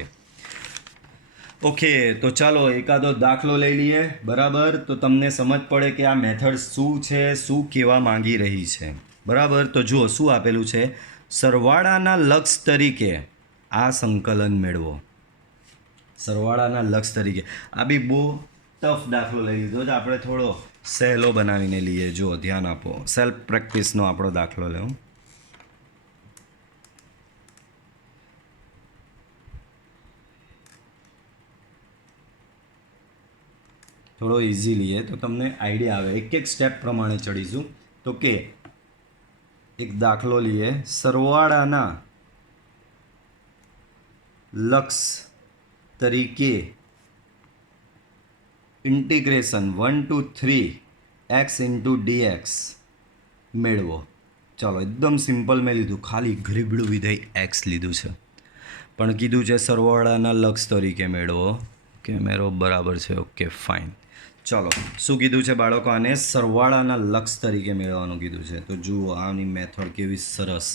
ઓકે, તો ચાલો એકાદો દાખલો લઈ લઈએ. બરાબર, તો તમને સમજ પડે કે આ મેથડ શું છે, શું કહેવા માંગી રહી છે. બરાબર, તો જુઓ શું આપેલું છે. સરવાળાના લક્ષ તરીકે આ સંકલન મેળવો. સરવાળાના લક્ષ તરીકે આ બી બહુ ટફ દાખલો લઈ લીધો છે, આપણે થોડો સહેલો બનાવીને લઈએ. જુઓ, ધ્યાન આપો, સેલ્ફ પ્રેક્ટિસનો આપણો દાખલો લેવો. થોડો ઇઝી લઈએ તો તમને આઈડિયા આવે, એક એક સ્ટેપ પ્રમાણે ચડીશું. તો કે એક દાખલો લઈએ. સરવાળાના લક્ષ તરીકે integration 1 to 3 x into dx મેળવો. ચાલો, એકદમ સિમ્પલ મેં લીધું, ખાલી ગરીબડું વિધેય x લીધું છે, પણ કીધું છે સરવાળાના લક્ષ તરીકે મેળવો. કે મેરો બરાબર છે. Okay, fine. ચાલો, શું કીધું છે બાળકો? આને સરવાળાના લક્ષ તરીકે મેળવવાનું કીધું છે. તો જુઓ આની મેથડ કેવી સરસ.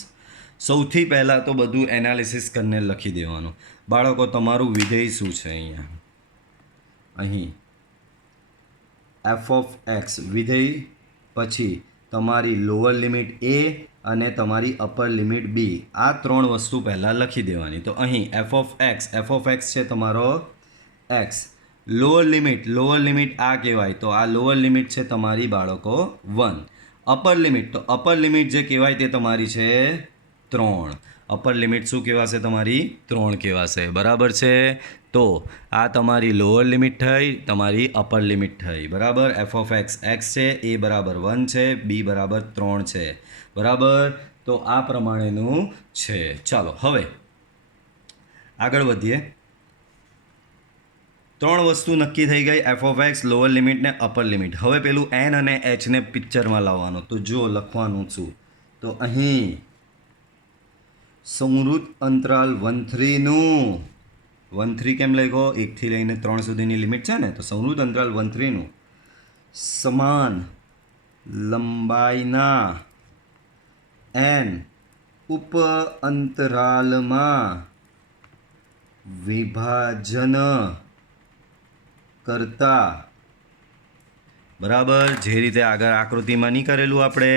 સૌથી પહેલાં તો બધું એનાલિસિસ કરીને લખી દેવાનું. બાળકો, તમારું વિધેય શું છે? અહીં f of x વિધેય, પછી તમારી લોઅર લિમિટ a અને તમારી અપર લિમિટ b, આ ત્રણ વસ્તુ પહેલાં લખી દેવાની. તો અહીં f of x છે તમારો x. લોઅર લિમિટ આ કહેવાય, તો આ લોઅર લિમિટ છે તમારી બાળકો 1. અપર લિમિટ, તો અપર લિમિટ જે કહેવાય તે તમારી છે 3. અપર લિમિટ શું કહેવાશે? તમારી 3 કહેવાશે. બરાબર છે. તો આ તમારી લોઅર લિમિટ થઈ, તમારી અપર લિમિટ થઈ. બરાબર, f of x છે, a બરાબર 1 છે, b બરાબર 3 છે. બરાબર, તો આ પ્રમાણેનું છે. ચાલો હવે આગળ વધીએ. 3 વસ્તુ નક્કી થઈ ગઈ, f of x, lower limit ને અપર લિમિટ. હવે પેલું n અને h ને પિક્ચરમાં લાવવાનું. તો જો લખવાનું છું, તો અહીં સંવૃત અંતરાલ 1-3 નું 1-3 કેમ લખ્યો? 1 થી લઈને 3 સુધીની લિમિટ છે ને, તો સંવૃત અંતરાલ 1-3 નું સમાન લંબાઈના n ઉપ અંતરાલમાં વિભાજન કરતા. બરાબર, જે રીતે આગળ આકૃતિમાં નહીં કરેલું આપણે.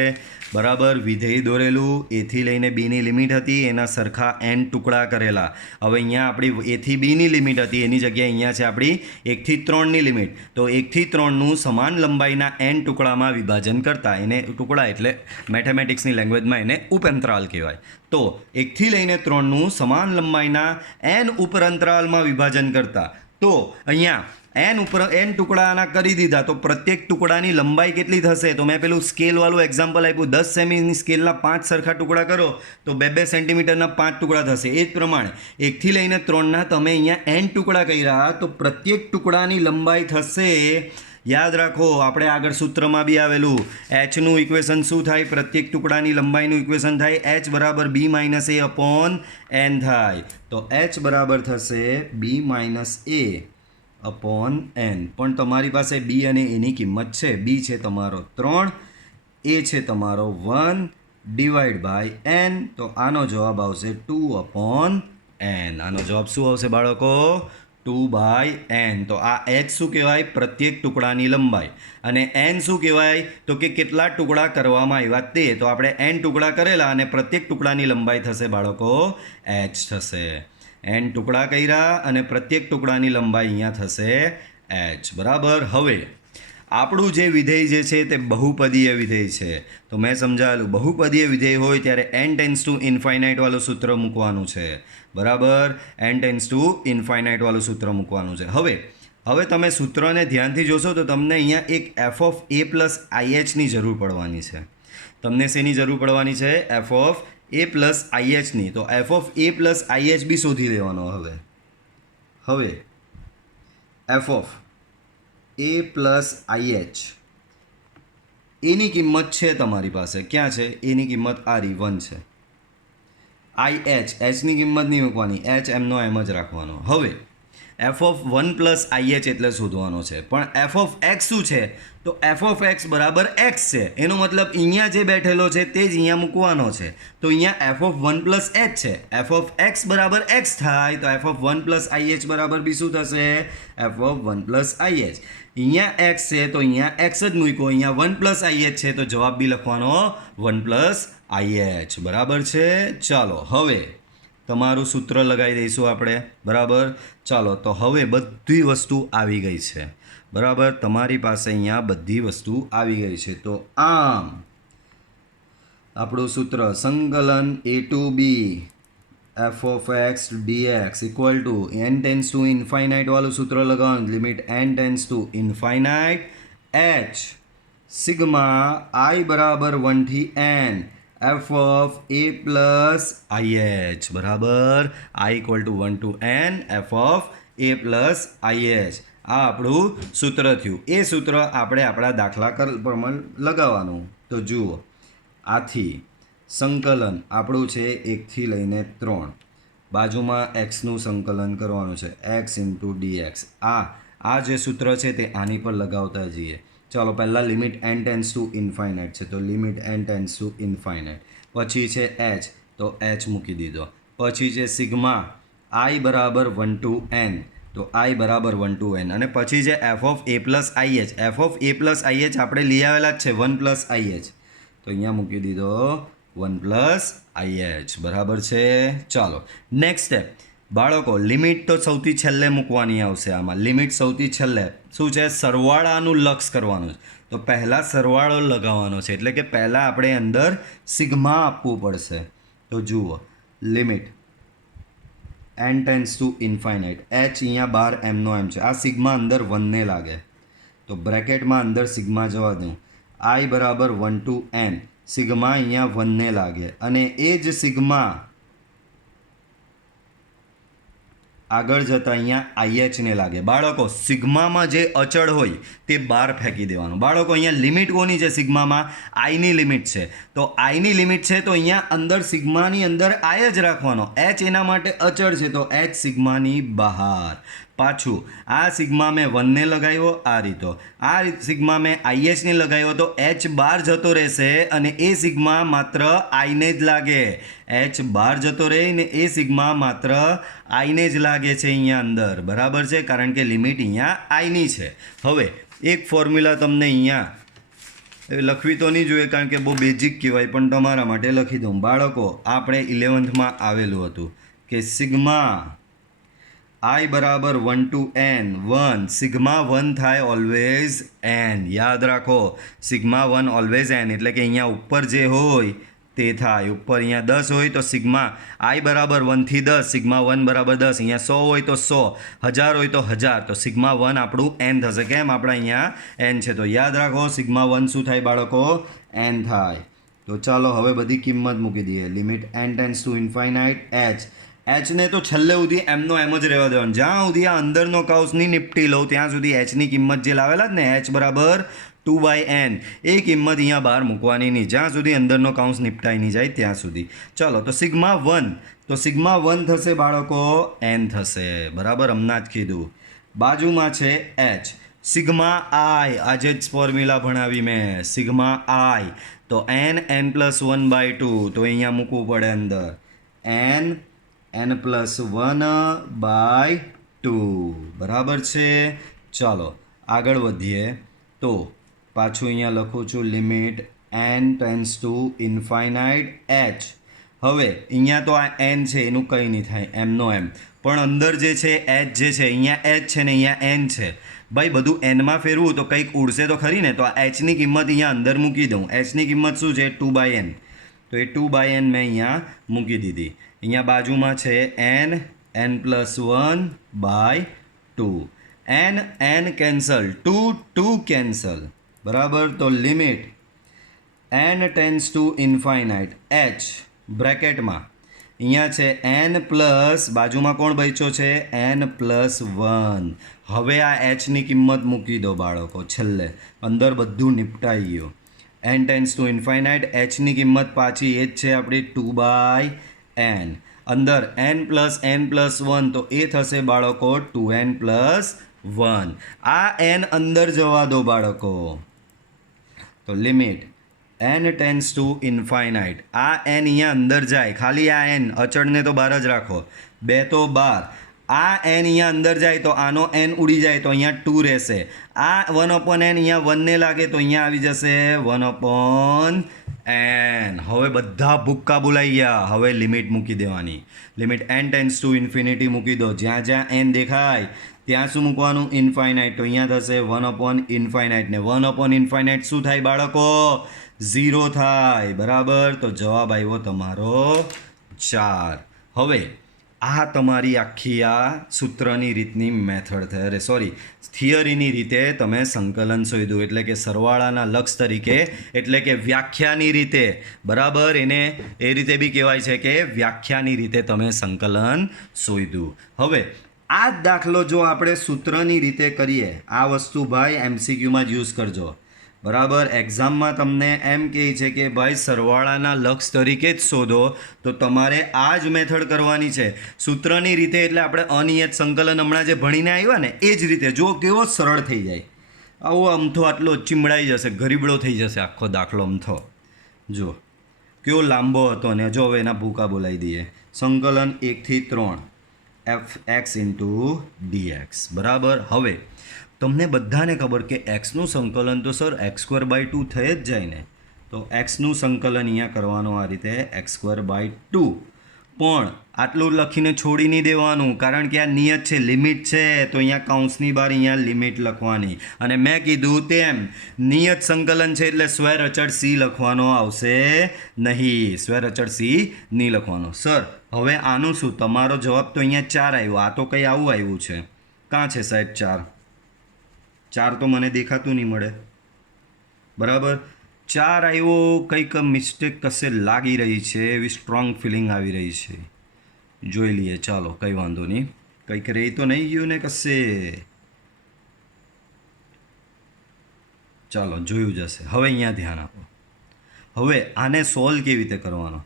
બરાબર, વિધેય દોરેલું, એથી લઈને બીની લિમિટ હતી, એના સરખા n ટુકડા કરેલા. હવે અહીંયા આપણી એથી બીની લિમિટ હતી, એની જગ્યાએ અહીંયા છે આપણી 1 થી 3ની લિમિટ. તો 1 થી 3નું સમાન લંબાઈના n ટુકડામાં વિભાજન કરતા. એને ટુકડા એટલે મેથેમેટિક્સની લેંગ્વેજમાં એને ઉપઅંતરાલ કહેવાય. તો 1 થી લઈને 3નું સમાન લંબાઈના n ઉપઅંતરાલમાં વિભાજન કરતા. તો અહીંયા n ટુકડાના કરી દીધા, તો પ્રત્યેક ટુકડાની લંબાઈ કેટલી થશે? તો મેં પેલું સ્કેલવાળું એક્ઝામ્પલ આપ્યું, 10 સેમીની સ્કેલના 5 સરખા ટુકડા કરો તો 2-2 સેન્ટીમીટરના 5 ટુકડા થશે. એ જ પ્રમાણે 1 થી લઈને 3ના તમે અહીંયા n ટુકડા કર્યા, તો પ્રત્યેક ટુકડાની લંબાઈ થશે. યાદ રાખો, આપણે આગળ સૂત્રમાં બી આવેલું, hનું ઇક્વેશન શું થાય? પ્રત્યેક ટુકડાની લંબાઈનું ઇક્વેશન થાય h બરાબર b minus a upon n થાય. તો h બરાબર થશે b minus a upon n. પણ તમારી પાસે b અને એની કિંમત છે. b છે તમારો 3, a છે તમારો 1 ડિવાઈડ બાય n. તો આનો જવાબ આવશે 2/n. આનો જવાબ શું આવશે બાળકો? 2/n. તો આ h શું કહેવાય? પ્રત્યેક ટુકડાની લંબાઈ. અને n શું કહેવાય? તો કે કેટલા ટુકડા કરવામાં આવ્યા તે. તો આપણે n ટુકડા કરેલા અને પ્રત્યેક ટુકડાની લંબાઈ થશે બાળકો h થશે. n ટુકડા કર્યા અને પ્રત્યેક ટુકડાની લંબાઈ અહીંયા થશે h. બરાબર, હવે આપણું જે વિધેય જે છે તે બહુપદીય વિધેય છે. તો મેં સમજાવેલું બહુપદીય વિધેય હોય ત્યારે n ટેન્સ ટુ ઇન્ફાઇનાઇટ વાળું સૂત્ર મૂકવાનું છે. બરાબર, n ટેન્સ ટુ ઇન્ફાઇનાઇટ વાળું સૂત્ર મૂકવાનું છે. હવે તમે સૂત્રને ધ્યાનથી જોશો તો તમને અહીંયા એક એફ ઓફ એ પ્લસ આઈએચની જરૂર પડવાની છે. તમને શેની જરૂર પડવાની છે? એફ ઓફ એ પ્લસ આઈએચની. તો F of A plus IH બી શોધી લેવાનો. હવે F of A plus IH એની કિંમત છે તમારી પાસે. ક્યાં છે? એની કિંમત આ રી 1 છે. આઈ એચની કિંમત નહીં મૂકવાની, એચ એમનો એમ જ રાખવાનો. હવે એફ ઓફ 1 પ્લસ આઈએચ એટલે શોધવાનો છે. પણ એફ ઓફ એક્સ શું છે? તો એફ ઓફ એક્સ બરાબર એક્સ છે. એનો મતલબ અહીંયા જે બેઠેલો છે તે જ અહીંયા મૂકવાનો છે. તો અહીંયા એફ ઓફ 1 પ્લસ એચ છે. એફ ઓફ એક્સ બરાબર એક્સ થાય તો એફ ઓફ 1 પ્લસ આઈએચ બરાબર બી શું થશે? F of 1 plus IH. અહીંયા એક્સ છે તો અહીંયા એક્સ જ મૂક્યો. અહીંયા 1 પ્લસ આઈએચ છે તો જવાબ બી લખવાનો 1 પ્લસ આઈએચ. બરાબર છે. ચાલો હવે તમારું સૂત્ર લગાવી દઈશું આપણે. બરાબર, ચાલો તો હવે બધી વસ્તુ આવી ગઈ છે. બરાબર, તમારી પાસે અહીંયા બધી વસ્તુ આવી ગઈ છે. તો આમ આપણું સૂત્ર સંકલન a to b F of X dx equal to n tends to infinite વાળું સૂત્ર લગાવવાનું. Limit n tends to infinite h sigma i બરાબર 1 થી n F of A plus IH. બરાબર, i equal to 1 to n F of A plus IH. આ આપણું સૂત્ર થયું. એ સૂત્ર આપણે આપણા દાખલા પ્રમાણે લગાવવાનું. તો જુઓ, આથી સંકલન આપણું છે 1 થી લઈને 3. બાજુમાં એક્સનું સંકલન કરવાનું છે, એક્સ ઇન્ટુ ડીએક્સ. આ જે સૂત્ર છે તે આની પર લગાવતા જઈએ. ચાલો પહેલાં limit n tends to infinite છે તો limit n tends to infinite. પછી છે h તો h મૂકી દીધો. પછી છે સિગ્મા i બરાબર 1 ટુ n તો i બરાબર 1 ટુ n. અને પછી છે F of A plus IH. F of A plus IH આપણે લઈ આવેલા જ છે 1 પ્લસ આઈએચ તો અહીંયા મૂકી દીધો 1 પ્લસ આઈએચ. બરાબર છે. ચાલો નેક્સ્ટ સ્ટેપ. બાળકો લિમિટ તો સૌથી છેલ્લે મૂકવાની આવશે. આમાં લિમિટ સૌથી છેલ્લે શું છે? સરવાળાનું લક્ષ કરવાનું છે. તો પહેલાં સરવાળો લગાવવાનો છે એટલે કે પહેલાં આપણે અંદર સિગ્મા આપવું પડશે. તો જુઓ, limit n tends to infinite h અહીંયા બાર એમનો એમ છે. આ સિગ્મા અંદર 1 ને લાગે તો બ્રેકેટમાં અંદર સિગ્મા જવા દઉં. i બરાબર 1 ટુ n સિગ્મા અહીંયા 1 ને લાગે અને એ જ સિગ્મા આગળ જતાં અહીંયા આઈએચને લાગે. બાળકો સિગ્મામાં જે અચળ હોય તે બહાર ફેંકી દેવાનું. બાળકો અહીંયા લિમિટ કોની છે? સિગ્મામાં આઈની લિમિટ છે. તો આઈની લિમિટ છે તો અહીંયા અંદર સિગ્માની અંદર આઈ જ રાખવાનો. એચ એના માટે અચળ છે તો એચ સિગ્માની બહાર. પાછું આ સિગ્મા મેં 1 ને લગાવ્યો આ રીતો, આ સિગ્મા મેં આઈએચને લગાવ્યો તો એચ બહાર જતો રહેશે અને એ સિગ્મા માત્ર આઈને જ લાગે. એચ બહાર જતો રહે ને એ સિગ્મા માત્ર આઈને જ લાગે છે અહીંયા અંદર. બરાબર છે, કારણ કે લિમિટ અહીંયા આઈની છે. હવે એક ફોર્મ્યુલા તમને અહીંયા લખવી તો નહીં જોઈએ કારણ કે બહુ બેઝિક કહેવાય પણ તમારા માટે લખી દઉં. બાળકો આપણે 11thમાં આવેલું હતું કે સિગ્મા i બરાબર 1 ટુ n 1 સિગ્મા 1 થાય ઓલવેઝ n. યાદ રાખો, સિગ્મા 1 ઓલવેઝ n એટલે કે અહીંયા ઉપર જે હોય તે થાય. ઉપર અહીંયા 10 હોય તો સિગ્મા i બરાબર 1 થી 10 સિગ્મા 1 બરાબર 10. અહીંયા 100 હોય તો 100, 1000 હોય તો 1000 તો સિગ્મા 1 આપણું n થશે. કેમ? આપણે અહીંયા n છે તો યાદ રાખો સિગ્મા 1 શું થાય બાળકો? n થાય. તો ચાલો હવે બધી કિંમત મૂકી દઈએ. Limit n tends to infinite h. એચને તો છેલ્લે સુધી એમનો એમ જ રહેવા દેવાનું. જ્યાં સુધી આ અંદરનો કાઉસ નહીં નિપટી લઉં ત્યાં સુધી એચની કિંમત જે લાવેલા જ ને h બરાબર 2/n એ કિંમત અહીંયા બહાર મૂકવાની નહીં જ્યાં સુધી અંદરનો કાઉન્સ નિપટાઈ નહીં જાય ત્યાં સુધી. ચાલો તો સિગ્મા 1 તો સિગ્મા 1 થશે બાળકો n થશે. બરાબર, હમણાં જ કીધું. બાજુમાં છે h. સિગ્મા i આજે જ ફોર્મ્યુલા ભણાવી મેં. સિગ્મા i તો n પ્લસ 1/2 તો અહીંયા મૂકવું પડે અંદર n પ્લસ 1/2. બરાબર છે. ચાલો આગળ વધીએ. તો પાછું અહીંયા લખું છું limit n tends to infinite h. હવે અહીંયા તો આ n છે એનું કંઈ નહીં થાય એમનો એમ. પણ અંદર જે છે એચ જે છે અહીંયા એચ છે ને અહીંયા એન છે. ભાઈ બધું એનમાં ફેરવું તો કંઈક ઉડશે તો ખરી ને. તો આ એચની કિંમત અહીંયા અંદર મૂકી દઉં. એચની કિંમત શું છે? 2/n. તો એ 2/n મેં અહીંયા મૂકી દીધી. અહીંયા બાજુમાં છે n+1/2. n કેન્સલ, 2 કેન્સલ, બરાબર. તો limit n tends to infinite h બ્રેકેટમાં અહીંયા છે n પ્લસ બાજુમાં કોણ બચ્યો છે? n+1. હવે આ એચની કિંમત મૂકી દો બાળકો છેલ્લે. અંદર બધું નિપટાઈ ગયું. n ટેન્ડ્સ ટુ ઇન્ફાઇનાઇટ, એચની કિંમત પાછી એ જ છે આપણી 2/n. અંદર n+n+1 તો એ થશે બાળકો 2n+1. આ n અંદર જવા દો બાળકો. તો limit n tends to infinite. આ n અહીંયા અંદર જાય, ખાલી આ n અચળને તો બહાર જ રાખો. 2 તો 12. આ n અહીંયા અંદર જાય તો આનો n ઉડી જાય તો અહીંયા 2 રહેશે. આ 1/n અહીંયા 1 ને લાગે તો અહીંયા આવી જશે 1/n. હવે બધા ભૂક્કા બોલાઈ ગયા. હવે લિમિટ મૂકી દેવાની. Limit n tends to infinity મૂકી દો. જ્યાં જ્યાં n દેખાય ત્યાં શું મૂકવાનું? ઇન્ફાઇનાઇટ. તો અહીંયા થશે 1/ઇન્ફાઇનાઇટ ને 1/ઇન્ફાઇનાઇટ શું થાય બાળકો? 0 થાય, બરાબર. તો જવાબ આવ્યો તમારો 4. હવે આ તમારી આખી આ સૂત્રની રીતની મેથડ થઈ, અરે સોરી થિયરીની રીતે તમે સંકલન શોધ્યું, એટલે કે સરવાળાના લક્ષ તરીકે, એટલે કે વ્યાખ્યાની રીતે, બરાબર. એને એ રીતે બી કહેવાય છે કે વ્યાખ્યાની રીતે તમે સંકલન શોધ્યું. હવે આ જ દાખલો જો આપણે સૂત્રની રીતે કરીએ, આ વસ્તુ ભાઈ MCQમાં જ યુઝ કરજો, બરાબર. એક્ઝામમાં તમને એમ કહે છે કે ભાઈ સરવાળાના લક્ષ તરીકે જ શોધો, તો તમારે આ જ મેથડ કરવાની છે સૂત્રની રીતે. એટલે આપણે અનિયત સંકલન હમણાં જે ભણીને આવ્યા ને એ જ રીતે જો કેવો સરળ થઈ જાય. આવો અમથો આટલો ચીમડાઈ જશે, ગરીબડો થઈ જશે આખો દાખલો અમથો. જો કેવો લાંબો હતો ને. જો હવે એના ભૂકા બોલાવી દઈએ. સંકલન 1 થી 3 fx × dx, બરાબર. હવે તમને બધાને ખબર કે એક્સનું સંકલન તો સર x²/2 થઈ જ જાય ને. તો એક્સનું સંકલન અહીંયા કરવાનું આ રીતે x²/2. પણ આટલું લખીને છોડી નહીં દેવાનું, કારણ કે આ નિયત છે, લિમિટ છે. તો અહીંયા કૌંસની બહાર અહીંયા લિમિટ લખવાની. અને મેં કીધું તેમ નિયત સંકલન છે એટલે સ્વેર અચળ c લખવાનો આવશે નહીં. સ્વેર અચળ c નહીં લખવાનો. સર હવે આનું શું? તમારો જવાબ તો અહીંયા 4 આવ્યો. આ તો કંઈ આવું આવ્યું છે. કાં છે સાહેબ 4? 4 તો મને દેખાતું નહીં મળે, બરાબર. 4 આવ્યો, કંઈક મિસ્ટેક કશે લાગી રહી છે, એવી સ્ટ્રોંગ ફિલિંગ આવી રહી છે. જોઈ લઈએ, ચાલો કંઈ વાંધો નહીં. કંઈક રહી તો નહીં ગયું ને કશે? ચાલો જોયું જશે. હવે અહીંયા ધ્યાન આપો. હવે આને સોલ્વ કેવી રીતે કરવાનો?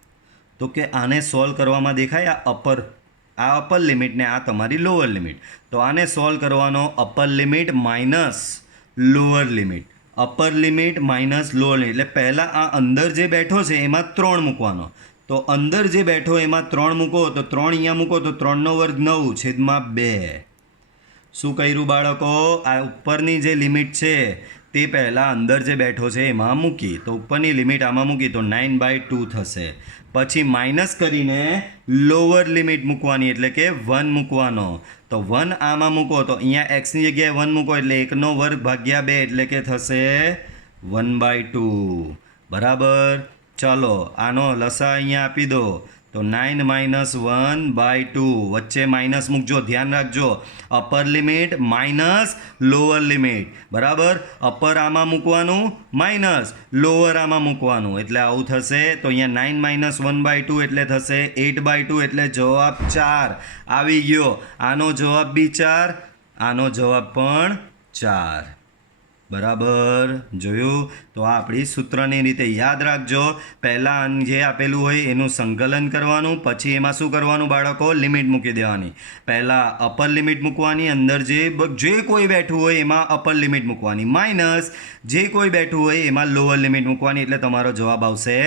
તો કે આને સોલ્વ કરવામાં દેખાય આ અપર લિમિટ ને આ તમારી લોઅર લિમિટ. તો આને સોલ્વ કરવાનો upper limit minus lower limit, upper limit minus lower limit. એટલે પહેલાં આ અંદર જે બેઠો છે એમાં 3 મૂકવાનો. તો અંદર જે બેઠો એમાં 3 મૂકો, તો 3 અહીંયા મૂકો તો 3/2 9/2. શું કર્યું બાળકો? આ ઉપરની જે લિમિટ છે તે પહેલાં અંદર જે બેઠો છે એમાં મૂકી. તો ઉપરની લિમિટ આમાં મૂકી તો 9/2 થશે. પછી માઇનસ કરીને લોઅર લિમિટ મૂકવાની, એટલે કે 1 મૂકવાનો. તો 1 આમાં મૂકો તો અહીંયા એક્સની જગ્યાએ 1 મૂકો એટલે 1/2 એટલે કે થશે 1/2, બરાબર. ચાલો આનો લસા અહીંયા આપી દો. તો 9 - 1/2 વચ્ચે માઇનસ મૂકજો, ધ્યાન રાખજો. Upper limit minus lower limit, બરાબર. અપર આમાં મૂકવાનું, માઇનસ લોઅર આમાં મૂકવાનું, એટલે આવું થશે. તો અહીંયા 9 - 1/2 એટલે થશે 8/2, એટલે જવાબ 4 આવી ગયો. આનો જવાબ બી 4, આનો જવાબ પણ 4, બરાબર. જોયું? તો આ આપણી સૂત્રની રીતે યાદ રાખજો. પહેલાં જે આપેલું હોય એનું સંકલન કરવાનું, પછી એમાં શું કરવાનું બાળકો? લિમિટ મૂકી દેવાની. પહેલાં અપર લિમિટ મૂકવાની, અંદર જે કોઈ બેઠું હોય એમાં અપર લિમિટ મૂકવાની, માઇનસ જે કોઈ બેઠું હોય એમાં લોઅર લિમિટ મૂકવાની, એટલે તમારો જવાબ આવશે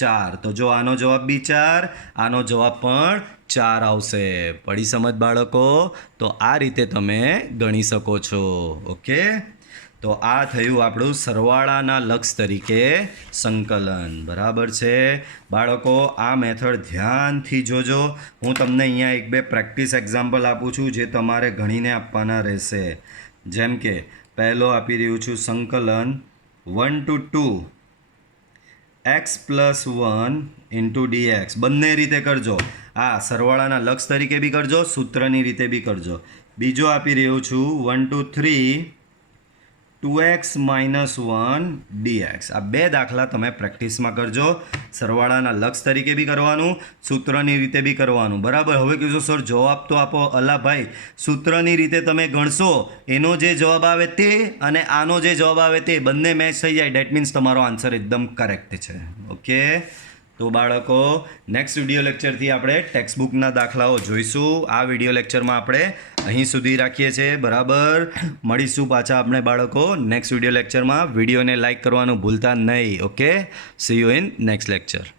4. તો જો આનો જવાબ બી 4, આનો જવાબ પણ 4 આવશે. પડી સમજ બાળકો? તો આ રીતે તમે ગણી શકો છો. ઓકે, તો આ થયું આપણું સરવાળાના લક્ષ તરીકે સંકલન. બરાબર છે બાળકો, આ મેથડ ધ્યાનથી જોજો. હું તમને અહીંયા એક બે પ્રેક્ટિસ એક્ઝામ્પલ આપું છું જે તમારે ગણીને આપવાના રહેશે. જેમ કે પહેલો આપી રહ્યું છું સંકલન 1 to 2 x + 1 * dx. બંને રીતે કરજો. આ સરવાળાના લક્ષ તરીકે બી કરજો, સૂત્રની રીતે બી કરજો. બીજો આપી રહ્યો છું 1 to 3 2x - 1 dx. આ બે દાખલા તમે પ્રેક્ટિસમાં કરજો. સરવાળાના લક્ષ તરીકે બી કરવાનું, સૂત્રની રીતે બી કરવાનું. બરાબર. હવે કીધું સર જવાબ તો આપો. અલા ભાઈ, સૂત્રની રીતે તમે ગણશો, એનો જે જવાબ આવે તે અને આનો જે જવાબ આવે તે બંને મેચ થઈ જાય. ડેટ મીન્સ તમારો આન્સર એકદમ કરેક્ટ છે. ઓકે, તો બાળકો નેક્સ્ટ વિડીયો લેક્ચરથી આપણે ટેક્સ્ટ બુકના દાખલાઓ જોઈશું. આ વિડીયો લેક્ચરમાં આપણે અહીં સુધી રાખીએ છીએ. બરાબર, મળીશું પાછા આપણે બાળકો નેક્સ્ટ વિડીયો લેક્ચરમાં. વિડીયોને લાઇક કરવાનું ભૂલતા નહીં. Okay, C you in next lecture.